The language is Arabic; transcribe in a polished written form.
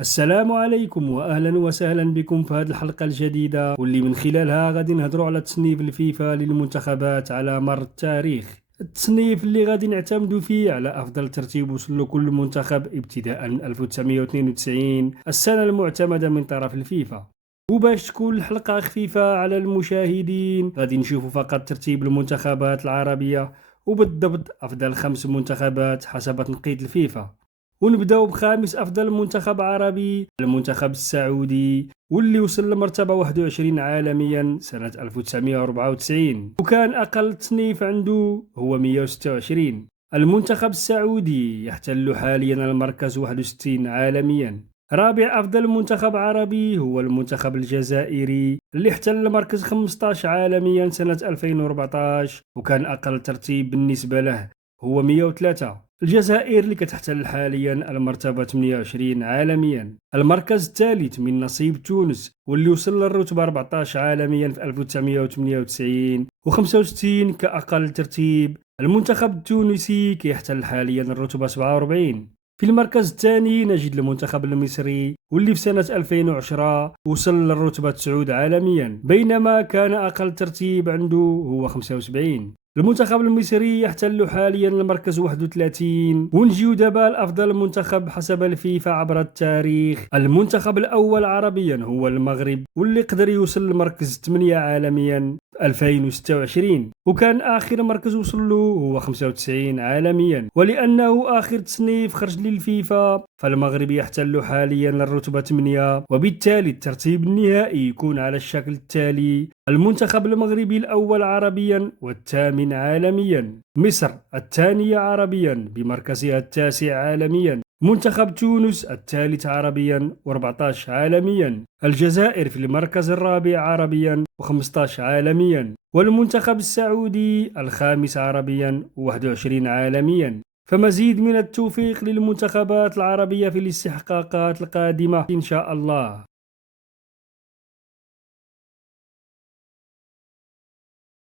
السلام عليكم واهلا وسهلا بكم في هذه الحلقه الجديده واللي من خلالها غادي نهضروا على تصنيف الفيفا للمنتخبات على مر التاريخ. التصنيف اللي غادي نعتمدوا فيه على افضل ترتيب وصل له كل منتخب ابتداء من 1992 السنه المعتمده من طرف الفيفا. وباش تكون الحلقه خفيفه على المشاهدين غادي نشوفوا فقط ترتيب المنتخبات العربيه وبالضبط افضل 5 منتخبات حسب تنقيط الفيفا. ونبداو بخامس افضل منتخب عربي المنتخب السعودي واللي وصل لمرتبة 21 عالميا سنة 1994 وكان اقل تصنيف عنده هو 126. المنتخب السعودي يحتل حاليا المركز 61 عالميا. رابع افضل منتخب عربي هو المنتخب الجزائري اللي احتل مركز 15 عالميا سنة 2014 وكان اقل ترتيب بالنسبة له هو 103. الجزائر اللي كتحتل حاليا المرتبة 28 عالميا. المركز الثالث من نصيب تونس واللي وصل للرتبة 14 عالميا في 1998 و65 كأقل ترتيب. المنتخب التونسي كيحتل حاليا الرتبة 47. في المركز الثاني نجد المنتخب المصري واللي في سنة 2010 وصل للرتبة 9 عالميا بينما كان أقل ترتيب عنده هو 75. المنتخب المصري يحتل حاليا المركز 31. ونجيو دابا لأفضل منتخب حسب الفيفا عبر التاريخ. المنتخب الأول عربيا هو المغرب واللي قدر يوصل للمركز 8 عالميا 2026 وكان آخر مركز وصل له هو 95 عالميا. ولأنه آخر تصنيف خرج للفيفا فالمغرب يحتل حاليا الرتبة 8 وبالتالي الترتيب النهائي يكون على الشكل التالي: المنتخب المغربي الأول عربيا والثامن عالميا، مصر الثانية عربيا بمركزها التاسع عالميا، منتخب تونس الثالث عربيا و14 عالميا، الجزائر في المركز الرابع عربيا و15 عالميا، والمنتخب السعودي الخامس عربيا و21 عالميا. فمزيد من التوفيق للمنتخبات العربية في الاستحقاقات القادمة إن شاء الله.